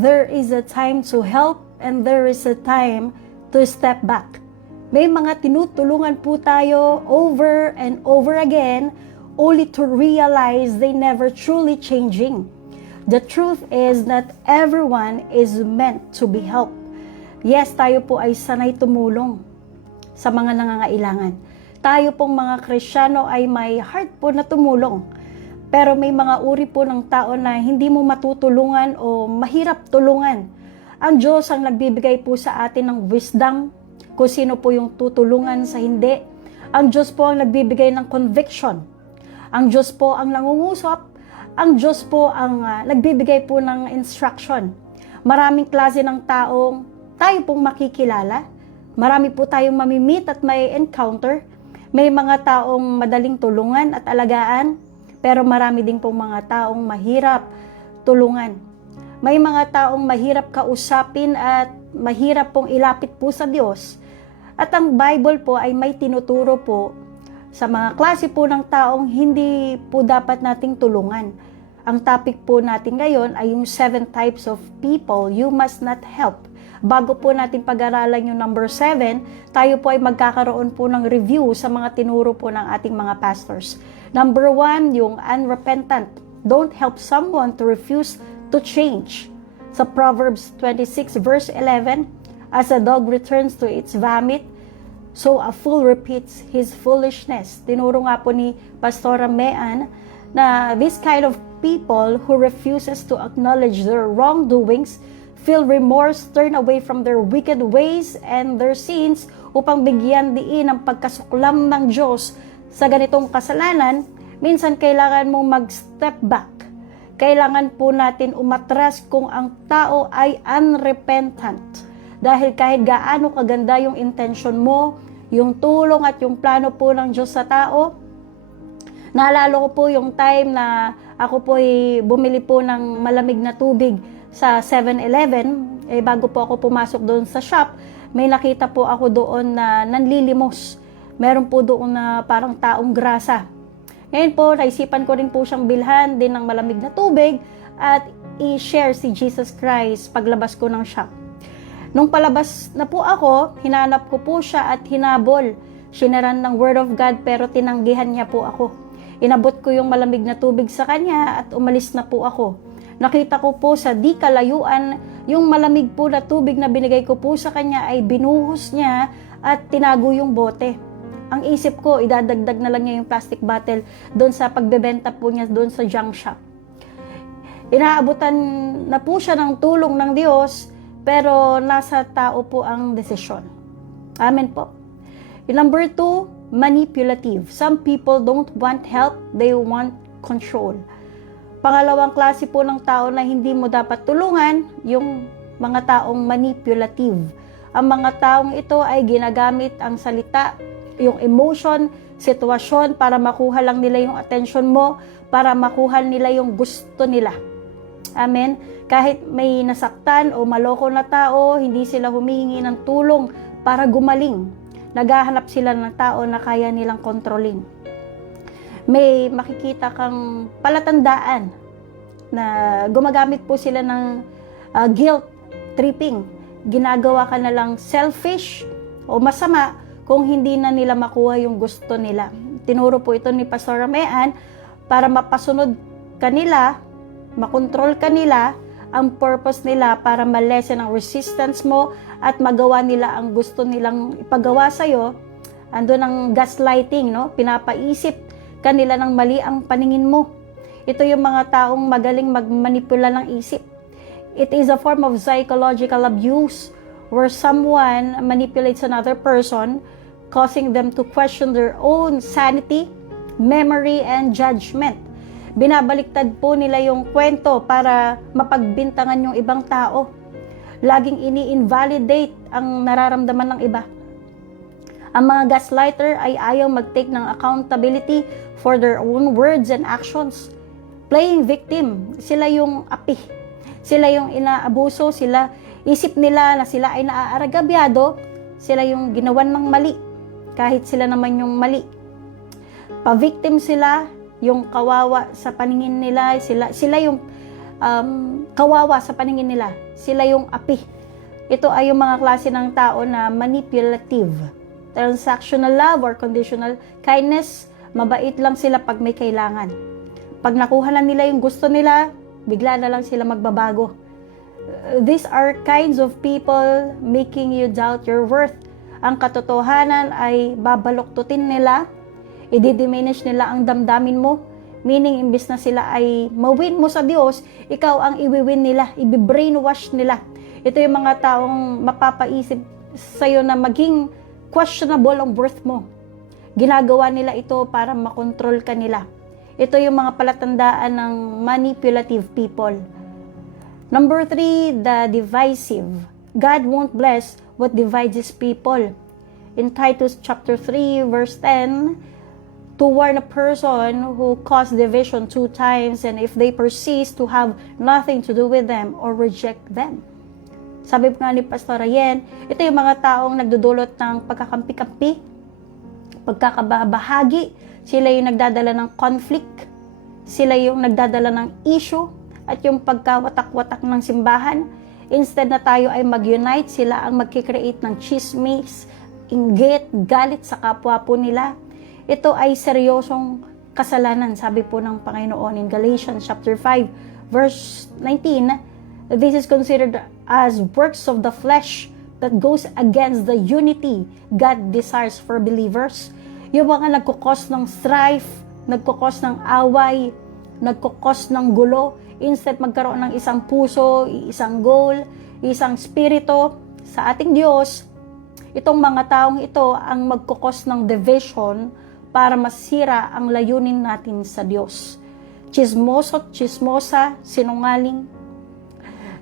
there is a time to help and there is a time to step back. May mga tinutulungan po tayo over and over again only to realize they never truly changing. The truth is that everyone is meant to be helped. Yes, tayo po ay sanay tumulong sa mga nangangailangan. Tayo pong mga Kristiyano ay may heart po na tumulong. Pero may mga uri po ng tao na hindi mo matutulungan o mahirap tulungan. Ang Diyos ang nagbibigay po sa atin ng wisdom kung sino po yung tutulungan sa hindi. Ang Diyos po ang nagbibigay ng conviction. Ang Diyos po ang nangungusap. Ang Diyos po ang nagbibigay po ng instruction. Maraming klase ng taong tayo pong makikilala. Marami po tayong mamimit at may encounter. May mga taong madaling tulungan at alagaan. Pero marami din pong mga taong mahirap tulungan. May mga taong mahirap kausapin at mahirap pong ilapit po sa Diyos. At ang Bible po ay may tinuturo po sa mga klase po ng taong hindi po dapat nating tulungan. Ang topic po natin ngayon ay yung 7 types of people you must not help. Bago po natin pag-aralan yung number 7, tayo po ay magkakaroon po ng review sa mga tinuro po ng ating mga pastors. Number 1, yung unrepentant. Don't help someone to refuse to change. Sa Proverbs 26 verse 11, as a dog returns to its vomit, so a fool repeats his foolishness. Tinuro nga po ni Pastora Mean na this kind of people who refuses to acknowledge their wrongdoings, feel remorse, turn away from their wicked ways and their sins upang bigyan diin ang pagkasuklam ng Diyos sa ganitong kasalanan. Minsan kailangan mong mag-step back. Kailangan po natin umatras kung ang tao ay unrepentant. Dahil kahit gaano kaganda yung intention mo, yung tulong at yung plano po ng Diyos sa tao, naalala ko po yung time na ako po ay bumili po ng malamig na tubig sa 7-Eleven, bago po ako pumasok doon sa shop, may nakita po ako doon na nanlilimos. Meron po doon na parang taong grasa. Ngayon po, naisipan ko rin po siyang bilhan din ng malamig na tubig at i-share si Jesus Christ paglabas ko ng shop. Nung palabas na po ako, hinanap ko po siya at hinabol. Shinaran ng Word of God pero tinanggihan niya po ako. Inabot ko yung malamig na tubig sa kanya at umalis na po ako. Nakita ko po sa di kalayuan, yung malamig po na tubig na binigay ko po sa kanya ay binuhos niya at tinago yung bote. Ang isip ko, idadagdag na lang niya yung plastic bottle doon sa pagbebenta po niya doon sa junk shop. Inaabutan na po siya ng tulong ng Diyos, pero nasa tao po ang desisyon. Amen po. Yung number 2, manipulative. Some people don't want help, they want control. Pangalawang klase po ng tao na hindi mo dapat tulungan, yung mga taong manipulative. Ang mga taong ito ay ginagamit ang salita, yung emotion, sitwasyon para makuha lang nila yung attention mo, para makuha nila yung gusto nila. Amen? Kahit may nasaktan o maloko na tao, hindi sila humihingi ng tulong para gumaling. Naghahanap sila ng tao na kaya nilang kontrolin. May makikita kang palatandaan na gumagamit po sila ng guilt tripping. Ginagawa ka na lang selfish o masama kung hindi na nila makuha yung gusto nila. Tinuro po ito ni Pastor Mean para mapasunod kanila, makontrol kanila, ang purpose nila para ma-lessen ang resistance mo at magawa nila ang gusto nilang ipagawa sa'yo. Andun ang gaslighting, no? Pinapaisip kanila ng mali ang paningin mo. Ito yung mga taong magaling magmanipula ng isip. It is a form of psychological abuse where someone manipulates another person, causing them to question their own sanity, memory, and judgment. Binabaliktad po nila yung kwento para mapagbintangan yung ibang tao. Laging ini-invalidate ang nararamdaman ng iba. Ang mga gaslighter ay ayaw mag-take ng accountability for their own words and actions. Playing victim, sila yung api. Sila yung inaabuso, sila isip nila na sila ay naaaragabyado, sila yung ginawan ng mali, kahit sila naman yung mali. Pa-victim sila, yung kawawa sa paningin nila, sila yung kawawa sa paningin nila. Sila yung api. Ito ay yung mga klase ng tao na manipulative. Transactional love or conditional kindness, mabait lang sila pag may kailangan. Pag nakuha na nila yung gusto nila, bigla na lang sila magbabago. These are kinds of people making you doubt your worth. Ang katotohanan ay babaloktutin nila, i-diminish nila ang damdamin mo, meaning imbis na sila ay mawin mo sa Diyos, ikaw ang iwiwin nila, i-brainwash nila. Ito yung mga taong mapapaisip sa'yo na maging questionable ang worth mo. Ginagawa nila ito para makontrol ka nila. Ito yung mga palatandaan ng manipulative people. Number 3, the divisive. God won't bless what divides His people. In Titus chapter 3, verse 10, to warn a person who caused division 2 times, and if they persist to have nothing to do with them or reject them. Sabi po nga ni Pastor Yen, ito yung mga taong nagdudulot ng pagkakampi-kampi, pagkakabahagi, sila yung nagdadala ng conflict, sila yung nagdadala ng issue, at yung pagkawatak-watak ng simbahan. Instead na tayo ay mag-unite, sila ang magkikreate ng chismis, inggit, galit sa kapwa po nila. Ito ay seryosong kasalanan, sabi po ng Panginoon in Galatians chapter 5, verse 19. This is considered as works of the flesh that goes against the unity God desires for believers. Yung mga nagkukos ng strife, nagkukos ng away, nagkukos ng gulo, instead magkaroon ng isang puso, isang goal, isang spirito sa ating Diyos, itong mga taong ito ang magkukos ng division para masira ang layunin natin sa Diyos. Chismoso, chismosa, sinungaling,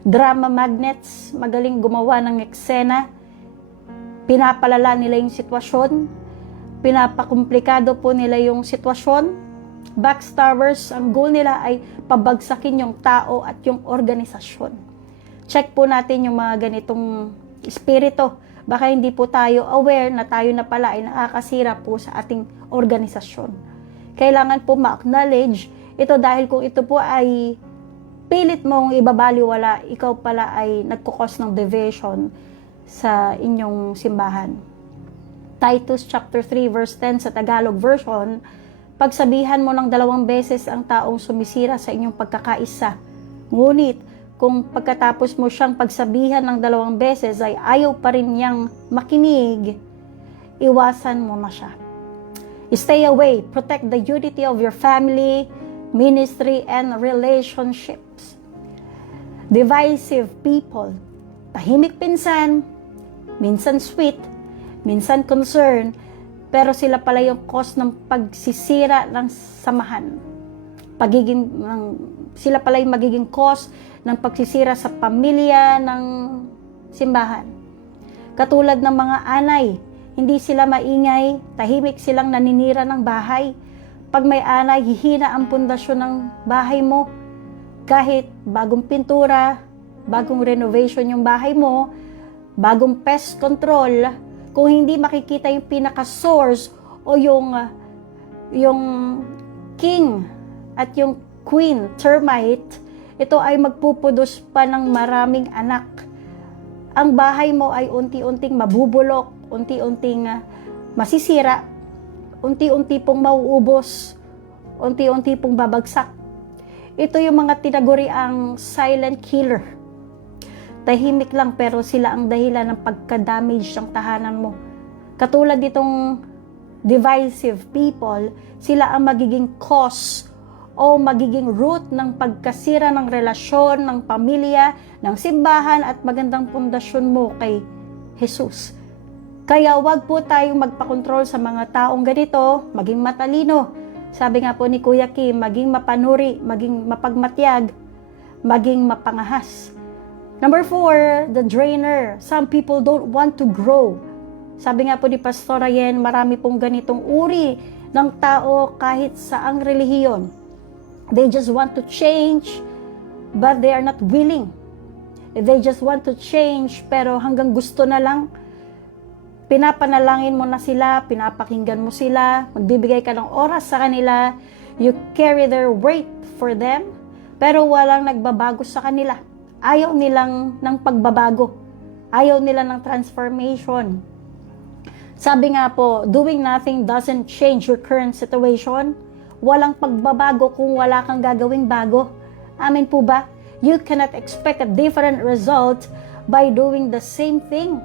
drama magnets, magaling gumawa ng eksena, pinapalala nila yung sitwasyon, pinapakomplikado po nila yung sitwasyon. Backstabbers, ang goal nila ay pabagsakin yung tao at yung organisasyon. Check po natin yung mga ganitong espiritu. Baka hindi po tayo aware na tayo na pala ay nakakasira po sa ating organisasyon. Kailangan po ma-acknowledge ito dahil kung ito po ay pilit mong ibabaliwala, ikaw pala ay nagkukos ng division sa inyong simbahan. Titus chapter 3 verse 10 sa Tagalog version, pagsabihan mo ng 2 beses ang taong sumisira sa inyong pagkakaisa. Ngunit, kung pagkatapos mo siyang pagsabihan ng 2 beses ay ayaw pa rin niyang makinig, iwasan mo na siya. Stay away. Protect the unity of your family, ministry, and relationships. Divisive people. Tahimik pinsan, minsan sweet, minsan concern, pero sila pala yung cause ng pagsisira ng samahan. Sila pala yung magiging cause ng pagsisira sa pamilya ng simbahan. Katulad ng mga anay, hindi sila maingay, tahimik silang naninira ng bahay. Pag may anay, hihina ang pundasyon ng bahay mo. Kahit bagong pintura, bagong renovation yung bahay mo, bagong pest control, kung hindi makikita yung pinaka-source o yung king at yung queen, termite, ito ay magpupudos pa ng maraming anak. Ang bahay mo ay unti-unting mabubulok, unti-unting masisira, unti-unti pong mauubos, unti-unti pong babagsak. Ito yung mga tinaguriang silent killer. Tahimik lang pero sila ang dahilan ng pagka-damage ng tahanan mo. Katulad ditong divisive people, sila ang magiging cause o magiging root ng pagkasira ng relasyon, ng pamilya, ng simbahan at magandang pundasyon mo kay Jesus. Kaya wag po tayong magpakontrol sa mga taong ganito, maging matalino. Sabi nga po ni Kuya Kim, maging mapanuri, maging mapagmatyag, maging mapangahas. Number 4, the drainer. Some people don't want to grow. Sabi nga po ni Pastor Yen, marami pong ganitong uri ng tao kahit saang relihiyon. They just want to change, but they are not willing. They just want to change, pero hanggang gusto na lang. Pinapanalangin mo na sila, pinapakinggan mo sila, magbibigay ka ng oras sa kanila, you carry their weight for them, pero walang nagbabago sa kanila. Ayaw nilang ng pagbabago. Ayaw nila ng transformation. Sabi nga po, doing nothing doesn't change your current situation. Walang pagbabago kung wala kang gagawing bago. Amen po ba? You cannot expect a different result by doing the same thing.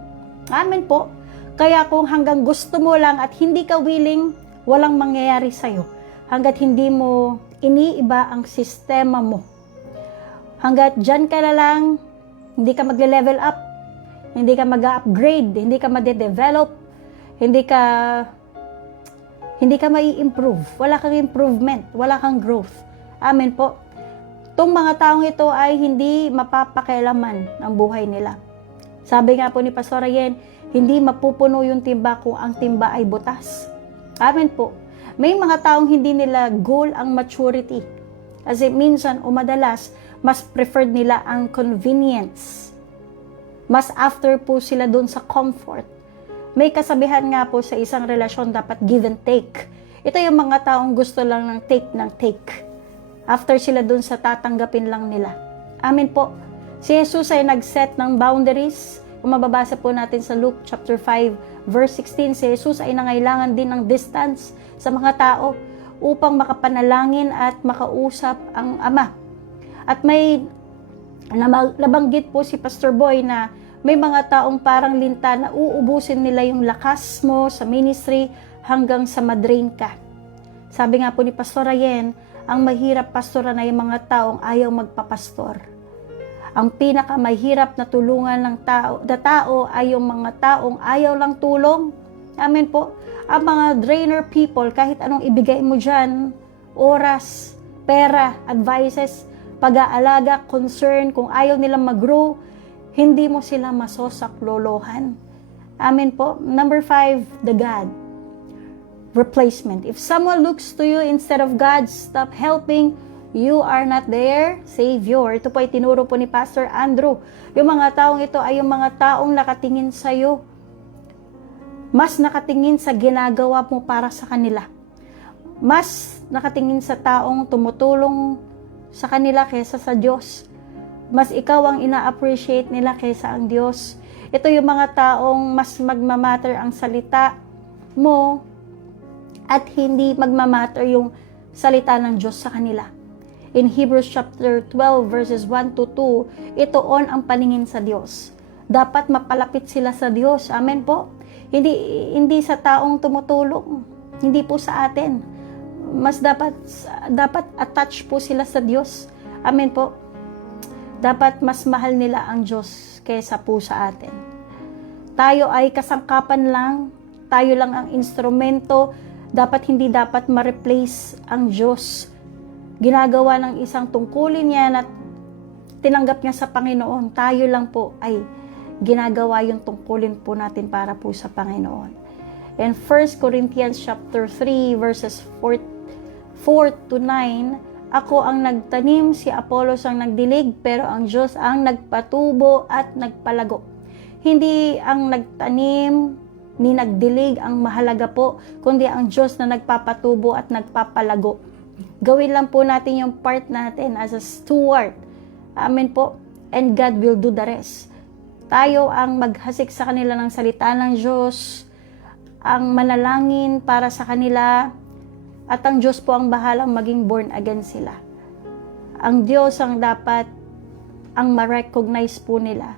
Amen po. Kaya kung hanggang gusto mo lang at hindi ka willing, walang mangyayari sa'yo. Hanggat hindi mo iniiba ang sistema mo. Hanggat dyan ka na lang, hindi ka magle-level up, hindi ka mag-upgrade, hindi ka ma-develop, hindi ka mai-improve. Wala kang improvement, wala kang growth. Amen po. Itong mga taong ito ay hindi mapapakialaman ng buhay nila. Sabi nga po ni Pastor Ryan, hindi mapupuno yung timba kung ang timba ay butas. Amen po. May mga taong hindi nila goal ang maturity. Kasi minsan o madalas, mas preferred nila ang convenience. Mas after po sila dun sa comfort. May kasabihan nga po sa isang relasyon dapat give and take. Ito yung mga taong gusto lang ng take. After sila dun sa tatanggapin lang nila. Amen po. Si Jesus ay nag-set ng boundaries. Kung mababasa po natin sa Luke chapter 5 verse 16, si Jesus ay nangailangan din ng distance sa mga tao upang makapanalangin at makausap ang Ama. At may nabanggit po si Pastor Boy na may mga taong parang linta na uubusin nila yung lakas mo sa ministry hanggang sa madrain ka. Sabi nga po ni Pastor Ryan, ang mahirap pastoran ay yung mga taong ayaw magpapastor. Ang pinakamahirap na tulungan ng tao ay yung mga taong ayaw lang tulong. Amen po. Ang mga drainer people, kahit anong ibigay mo dyan, oras, pera, advices, pag-aalaga, concern, kung ayaw nilang mag-grow, hindi mo sila masosaklolohan. Amen po. Number 5, the God. Replacement. If someone looks to you instead of God, stop helping. You are not their Savior. Ito po ay tinuro po ni Pastor Andrew. Yung mga taong ito ay yung mga taong nakatingin sa iyo. Mas nakatingin sa ginagawa mo para sa kanila. Mas nakatingin sa taong tumutulong sa kanila kaysa sa Diyos. Mas ikaw ang ina-appreciate nila kaysa ang Diyos. Ito yung mga taong mas magmamatter ang salita mo at hindi magmamatter yung salita ng Diyos sa kanila. In Hebrews chapter 12 verses 1 to 2, itoon ang paningin sa Diyos. Dapat mapalapit sila sa Diyos. Amen po. Hindi sa taong tumutulong. Hindi po sa atin. Mas dapat attach po sila sa Diyos. Amen po. Dapat mas mahal nila ang Diyos kaysa po sa atin. Tayo ay kasangkapan lang. Tayo lang ang instrumento. Hindi dapat ma-replace ang Diyos. Ginagawa ng isang tungkulin niya at tinanggap niya sa Panginoon. Tayo lang po ay ginagawa yung tungkulin po natin para po sa Panginoon. In 1 Corinthians chapter 3 verses 4 to 9, ako ang nagtanim, si Apollos ang nagdilig, pero ang Diyos ang nagpatubo at nagpalago. Hindi ang nagtanim ni nagdilig ang mahalaga po, kundi ang Diyos na nagpapatubo at nagpapalago. Gawin lang po natin yung part natin as a steward. Amen po. And God will do the rest. Tayo ang maghasik sa kanila ng salita ng Diyos, ang manalangin para sa kanila, at ang Diyos po ang bahalang maging born again sila. Ang Diyos ang dapat ang ma-recognize po nila.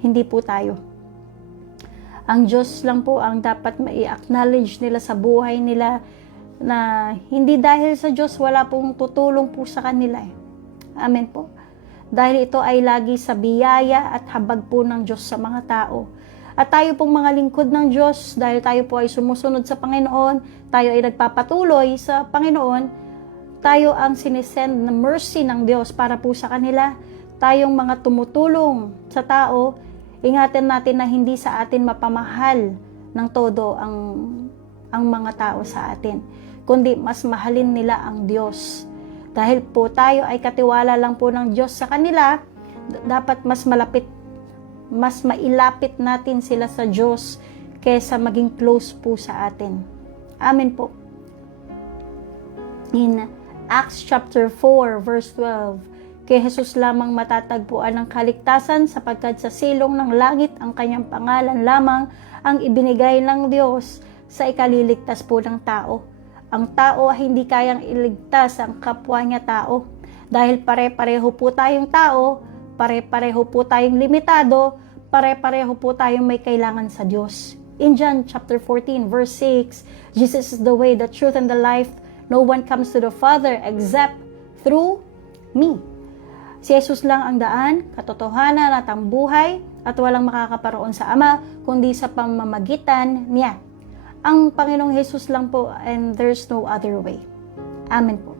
Hindi po tayo. Ang Diyos lang po ang dapat ma-acknowledge nila sa buhay nila, na hindi dahil sa Diyos wala pong tutulong po sa kanila. Amen po. Dahil ito ay lagi sa biyaya at habag po ng Diyos sa mga tao. At tayo pong mga lingkod ng Diyos, dahil tayo po ay sumusunod sa Panginoon, tayo ay nagpapatuloy sa Panginoon, tayo ang sinisend na mercy ng Diyos para po sa kanila. Tayong mga tumutulong sa tao, ingatan natin na hindi sa atin mapamahal ng todo ang mga tao sa atin, kundi mas mahalin nila ang Diyos. Dahil po tayo ay katiwala lang po ng Diyos sa kanila, dapat mas mailapit natin sila sa Diyos kaysa maging close po sa atin. Amen po. In Acts chapter 4 verse 12, kay Jesus lamang matatagpuan ng kaligtasan sapagkat sa silong ng langit ang kanyang pangalan lamang ang ibinigay ng Diyos sa ikaliligtas po ng tao. Ang tao ay hindi kayang iligtas ang kapwa niya tao. Dahil pare-pareho po tayong tao, pare-pareho po tayong limitado, pare-pareho po tayong may kailangan sa Diyos. In John chapter 14 verse 6, Jesus is the way, the truth, and the life. No one comes to the Father except through me. Si Jesus lang ang daan, katotohanan at ang buhay, at walang makakaparoon sa Ama kundi sa pamamagitan niya. Ang Panginoong Jesus lang po, and there's no other way. Amen po.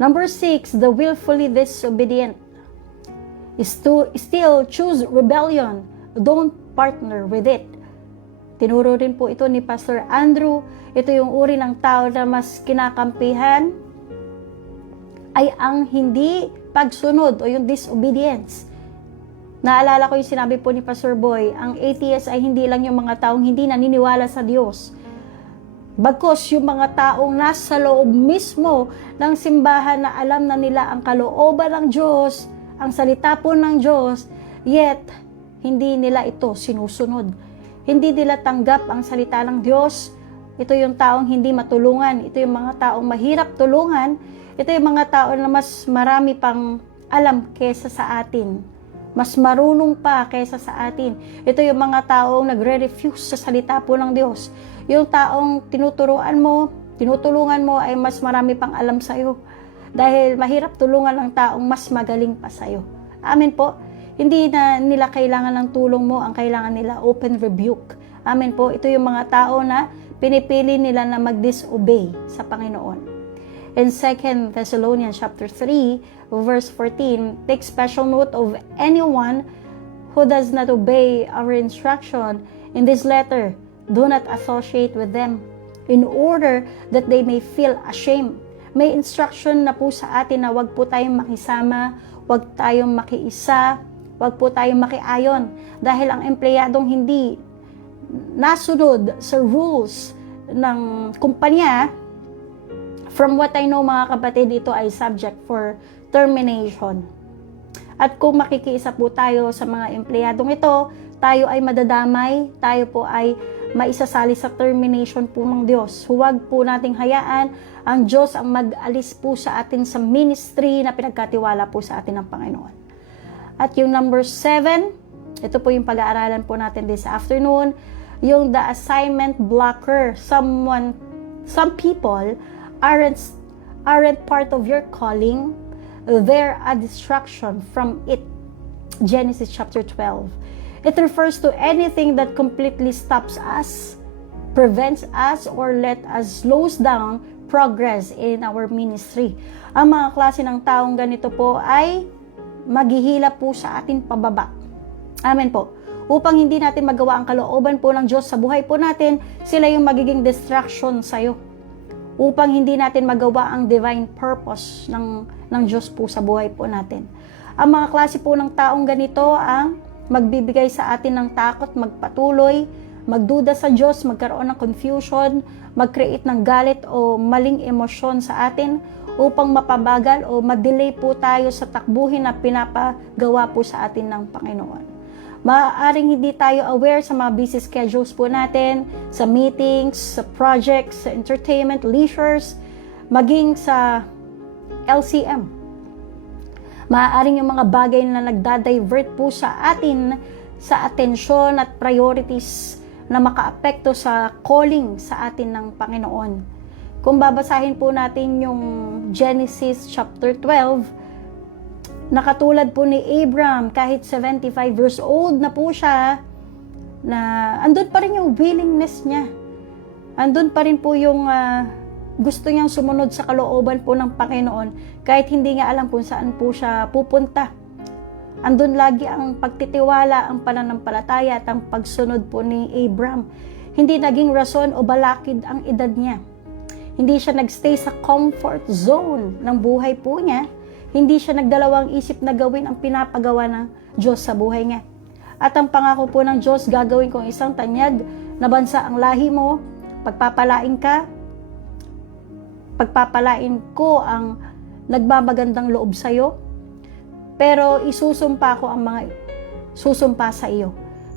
Number 6, the willfully disobedient is to still choose rebellion. Don't partner with it. Tinuro rin po ito ni Pastor Andrew. Ito yung uri ng tao na mas kinakampihan ay ang hindi pagsunod o yung disobedience. Naalala ko yung sinabi po ni Pastor Boy, ang atheist ay hindi lang yung mga taong hindi naniniwala sa Diyos. Bagkus yung mga taong nasa loob mismo ng simbahan na alam na nila ang kalooban ng Diyos, ang salita po ng Diyos, yet hindi nila ito sinusunod. Hindi nila tanggap ang salita ng Diyos. Ito yung taong hindi matulungan. Ito yung mga taong mahirap tulungan. Ito yung mga tao na mas marami pang alam kesa sa atin. Mas marunong pa kesa sa atin. Ito yung mga taong nagre-refuse sa salita po ng Diyos. Yung taong tinutulungan mo ay mas marami pang alam sa'yo. Dahil mahirap tulungan ng taong mas magaling pa sa'yo. Amen po. Hindi na nila kailangan ng tulong mo, ang kailangan nila open rebuke. Amen po. Ito yung mga tao na pinipili nila na mag-disobey sa Panginoon. In 2 Thessalonians chapter 3, verse 14, take special note of anyone who does not obey our instruction in this letter. Do not associate with them in order that they may feel ashamed. May instruction na po sa atin na wag po tayong makisama, wag tayong makiisa, wag po tayong makiayon. Dahil ang empleyadong hindi nasunod sa rules ng kumpanya, from what I know mga kapatid, ito ay subject for termination. At kung makikiisa po tayo sa mga empleyadong ito, tayo ay madadamay, tayo po ay maisasali sa termination po ng Diyos. Huwag po nating hayaan ang Diyos ang mag-alis po sa atin sa ministry na pinagkatiwala po sa atin ng Panginoon. At yung number 7, ito po yung pag-aaralan po natin this afternoon, yung the assignment blocker. Some people aren't part of your calling. They're a distraction from it. Genesis chapter 12. It refers to anything that completely stops us, prevents us, or let us slows down progress in our ministry. Ang mga klase ng taong ganito po ay maghihila po sa atin pababa. Amen po. Upang hindi natin magawa ang kalooban po ng Diyos sa buhay po natin, sila yung magiging distraction sa'yo. Upang hindi natin magawa ang divine purpose ng Diyos po sa buhay po natin. Ang mga klase po ng taong ganito ang magbibigay sa atin ng takot, magpatuloy, magduda sa Diyos, magkaroon ng confusion, mag-create ng galit o maling emosyon sa atin upang mapabagal o madelay po tayo sa takbuhin na pinapagawa po sa atin ng Panginoon. Maaaring hindi tayo aware sa mga busy schedules po natin, sa meetings, sa projects, sa entertainment, leisures, maging sa LCM. Maaaring yung mga bagay na nagda-divert po sa atin sa atensyon at priorities na makaapekto sa calling sa atin ng Panginoon. Kung babasahin po natin yung Genesis chapter 12, nakatulad po ni Abraham, kahit 75 years old na po siya, na andun pa rin yung willingness niya. Andun pa rin po yung gusto niyang sumunod sa kalooban po ng Panginoon, kahit hindi niya alam kung saan po siya pupunta. Andun lagi ang pagtitiwala, ang pananampalataya at ang pagsunod po ni Abraham. Hindi naging rason o balakid ang edad niya. Hindi siya nagstay sa comfort zone ng buhay po niya. Hindi siya nagdalawang isip na gawin ang pinapagawa ng Diyos sa buhay niya. At ang pangako po ng Diyos, gagawin kong isang tanyag na bansa ang lahi mo, pagpapalain ka, pagpapalain ko ang nagmamagandang loob sa iyo, pero isusumpa ko ang mga susumpa sa iyo.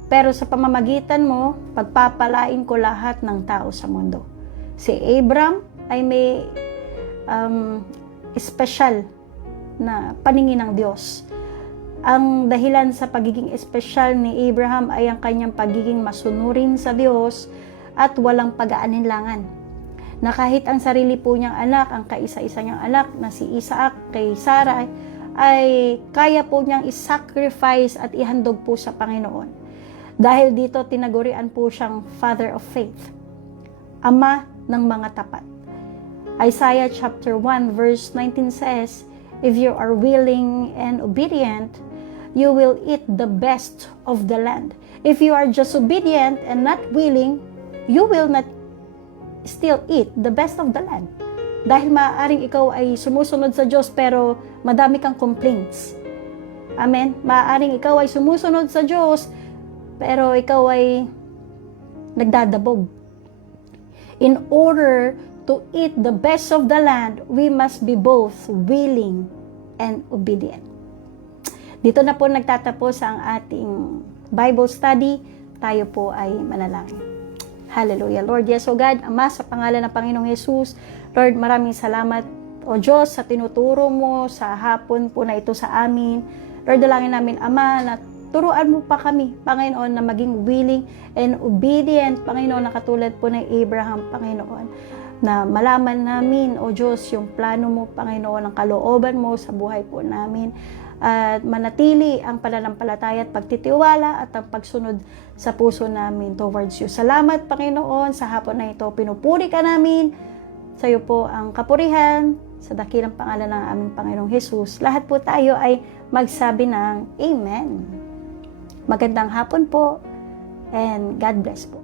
Pero sa pamamagitan mo, pagpapalain ko lahat ng tao sa mundo. Si Abram ay may espesyal na paningin ng Diyos. Ang dahilan sa pagiging espesyal ni Abraham ay ang kanyang pagiging masunurin sa Diyos at walang pag-aalinlangan. Na kahit ang sarili po niyang anak, ang kaisa-isa niyang anak na si Isaac kay Sarah, ay kaya po niyang isacrifice at ihandog po sa Panginoon. Dahil dito, tinagurian po siyang Father of Faith, Ama ng mga tapat. Isaiah chapter 1 verse 19 says, "If you are willing and obedient, you will eat the best of the land. If you are just obedient and not willing, you will not still eat the best of the land." Dahil maaaring ikaw ay sumusunod sa Diyos pero madami kang complaints. Amen? Maaaring ikaw ay sumusunod sa Diyos pero ikaw ay nagdadabog. In order to eat the best of the land, we must be both willing and obedient. Dito na po nagtatapos ang ating Bible study. Tayo po ay manalangin. Hallelujah. Lord, yes, O God, Ama, sa pangalan ng Panginoong Jesus, Lord, maraming salamat, O Diyos, sa tinuturo mo sa hapon po na ito sa amin. Lord, dalangin namin, Ama, na turuan mo pa kami, Panginoon, na maging willing and obedient, Panginoon, na katulad po ng Abraham, Panginoon, na malaman namin, O Diyos, yung plano mo, Panginoon, ang kalooban mo sa buhay po namin, at manatili ang pananampalataya at pagtitiwala at ang pagsunod sa puso namin towards you. Salamat, Panginoon, sa hapon na ito. Pinupuri ka namin. Sa iyo po ang kapurihan, sa dakilang pangalan ng aming Panginoong Jesus. Lahat po tayo ay magsabi ng Amen. Magandang hapon po and God bless po.